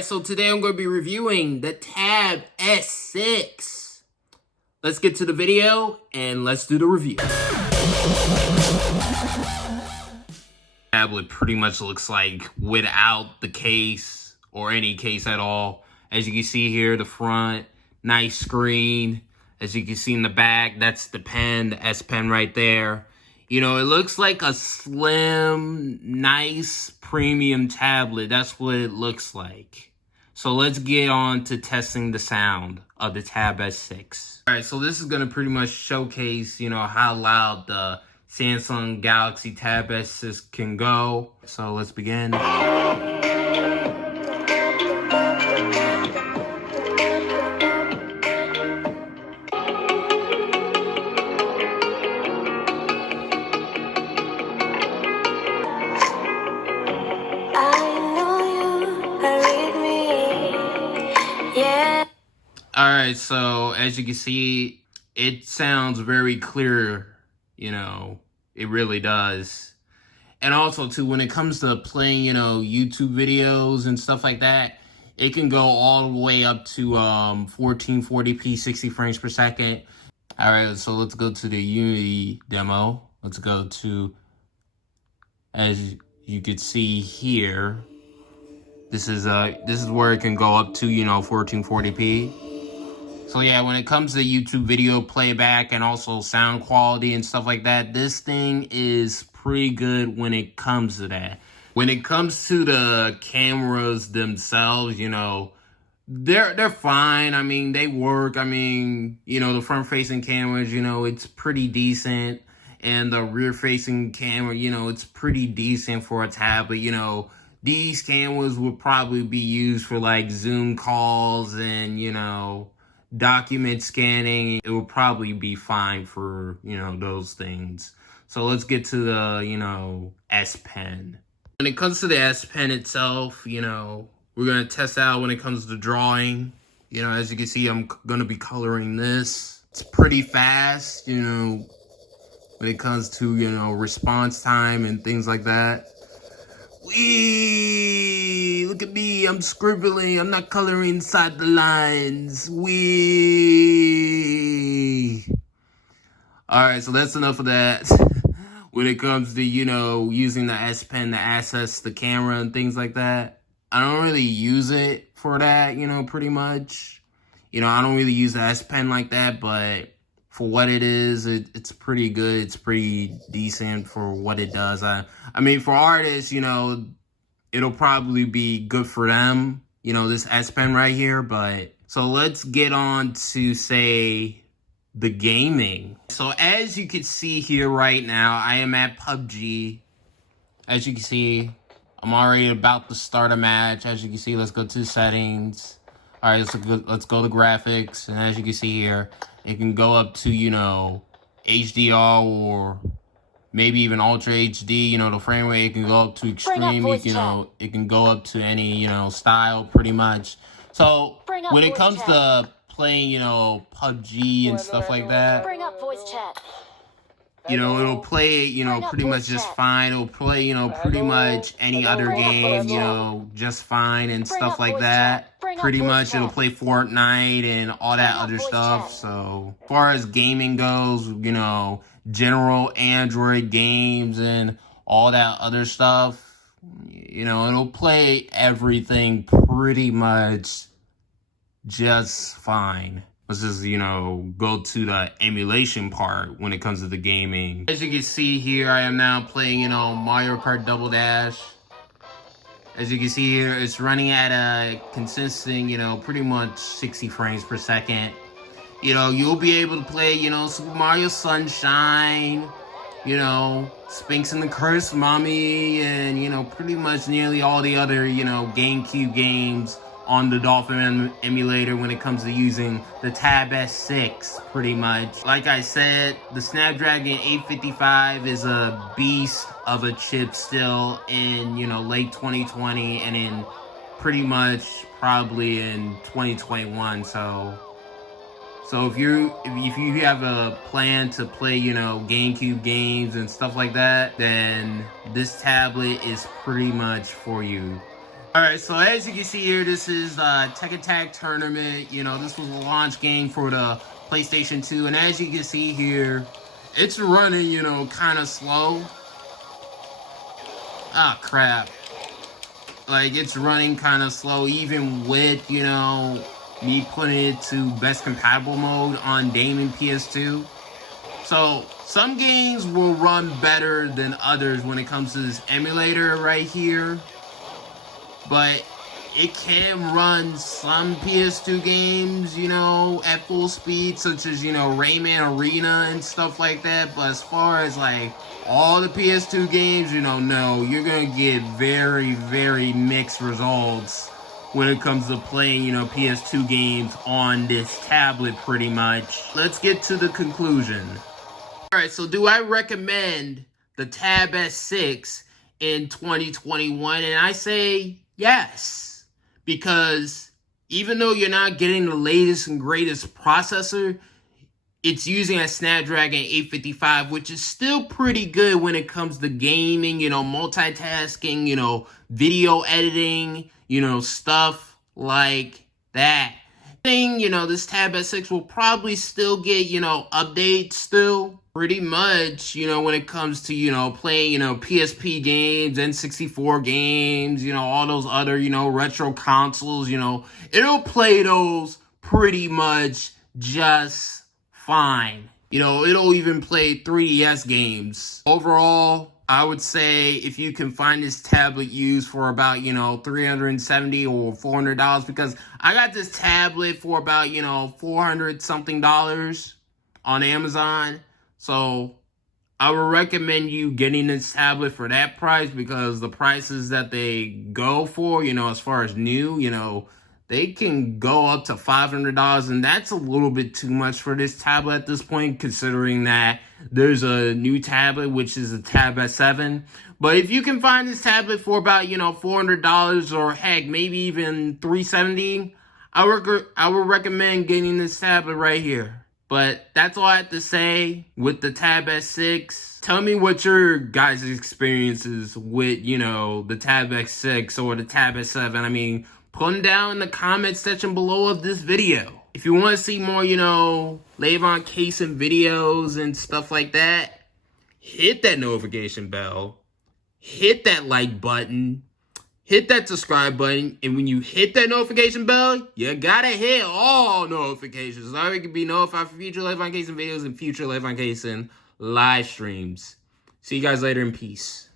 Alright, so today I'm going to be reviewing the Tab S6. Let's get to the video and let's do the review. Tablet pretty much looks like without the case or any case at all. As you can see here, the front, nice screen. As you can see in the back, that's the pen, the S Pen right there. You know, it looks like a slim, nice, premium tablet. That's what it looks like. So let's get on to testing the sound of the Tab S6. All right, so this is going to pretty much showcase, you know, how loud the Samsung Galaxy Tab S6 can go. So let's begin. Alright, so as you can see, it sounds very clear, you know, it really does. And also, too, when it comes to playing, you know, YouTube videos and stuff like that, it can go all the way up to 1440p, 60 frames per second. Alright, so let's go to the Unity demo. Let's go to, as you can see here, this is where it can go up to, you know, 1440p. So yeah, when it comes to YouTube video playback and also sound quality and stuff like that, this thing is pretty good when it comes to that. When it comes to the cameras themselves, you know, they're fine. I mean, they work. I mean, you know, the front-facing cameras, you know, it's pretty decent. And the rear-facing camera, you know, it's pretty decent for a tablet. You know, these cameras would probably be used for like Zoom calls and, you know, document scanning. It will probably be fine for, you know, those things. So let's get to the, you know, S Pen. When it comes to the S Pen itself, you know, we're going to test out when it comes to drawing. You know, as you can see, I'm going to be coloring this. It's pretty fast, you know, when it comes to, you know, response time and things like that. Wee! Look at me, I'm scribbling, I'm not coloring inside the lines. Wee! Alright, so that's enough of that. When it comes to, you know, using the S Pen to access the camera and things like that, I don't really use it for that, you know, pretty much. You know, I don't really use the S Pen like that, but for what it is, it's pretty good. It's pretty decent for what it does. I mean, for artists, you know, it'll probably be good for them, you know, this S Pen right here. But so let's get on to, say, the gaming. So as you can see here right now, I am at PUBG. As you can see, I'm already about to start a match. As you can see, let's go to settings. All right, let's go to graphics. And as you can see here, it can go up to, you know, HDR or maybe even Ultra HD, you know, the frame rate. It can go up to extreme, you know, it can go up to any, you know, style pretty much. So when it comes to playing, you know, PUBG and stuff like that, you know, it'll play, you know, pretty much just fine. It'll play, you know, pretty much any other game, you know, just fine and stuff like that. Pretty much it'll play Fortnite and all that other stuff. So as far as gaming goes, you know, general Android games and all that other stuff, you know, it'll play everything pretty much just fine. Let's just, you know, go to the emulation part when it comes to the gaming. As you can see here, I am now playing, you know, Mario Kart Double Dash. As you can see here, it's running at a consistent, you know, pretty much 60 frames per second. You know, you'll be able to play, you know, Super Mario Sunshine, you know, Spinks and the Cursed Mummy, and, you know, pretty much nearly all the other, you know, GameCube games on the Dolphin emulator when it comes to using the Tab S6, pretty much. Like I said, the Snapdragon 855 is a beast of a chip still in, you know, late 2020 and in pretty much probably in 2021. So if you have a plan to play, you know, GameCube games and stuff like that, then this tablet is pretty much for you. Alright, so as you can see here, this is Tekken Tag Tournament. You know, this was a launch game for the PlayStation 2. And as you can see here, it's running, you know, kind of slow. Ah, crap. Like, it's running kind of slow, even with, you know, me putting it to best compatible mode on Damon PS2. So, some games will run better than others when it comes to this emulator right here. But it can run some PS2 games, you know, at full speed, such as, you know, Rayman Arena and stuff like that. But as far as, like, all the PS2 games, you know, no, you're going to get very, very mixed results when it comes to playing, you know, PS2 games on this tablet, pretty much. Let's get to the conclusion. Alright, so do I recommend the Tab S6 in 2021? And I say yes, because even though you're not getting the latest and greatest processor, it's using a Snapdragon 855, which is still pretty good when it comes to gaming, you know, multitasking, you know, video editing, you know, stuff like that. You know, this Tab S6 will probably still get, you know, updates still. Pretty much, you know, when it comes to, you know, playing, you know, PSP games, N64 games, you know, all those other, you know, retro consoles, you know, it'll play those pretty much just fine. You know, it'll even play 3DS games. Overall, I would say if you can find this tablet used for about, you know, $370 or $400, because I got this tablet for about, you know, $400 something on Amazon. So I would recommend you getting this tablet for that price, because the prices that they go for, you know, as far as new, you know, they can go up to $500, and that's a little bit too much for this tablet at this point, considering that there's a new tablet, which is a Tab S7. But if you can find this tablet for about, you know, $400, or heck, maybe even $370, I would recommend getting this tablet right here. But that's all I have to say with the Tab S6. Tell me what your guys' experiences with, you know, the Tab S6 or the Tab S7. I mean, put them down in the comment section below of this video. If you want to see more, you know, Lavon Cason videos and stuff like that, hit that notification bell. Hit that like button. Hit that subscribe button, and when you hit that notification bell, you gotta hit all notifications so you can be notified for future Lavon Cason videos and future Lavon Cason live streams. See you guys later, in peace.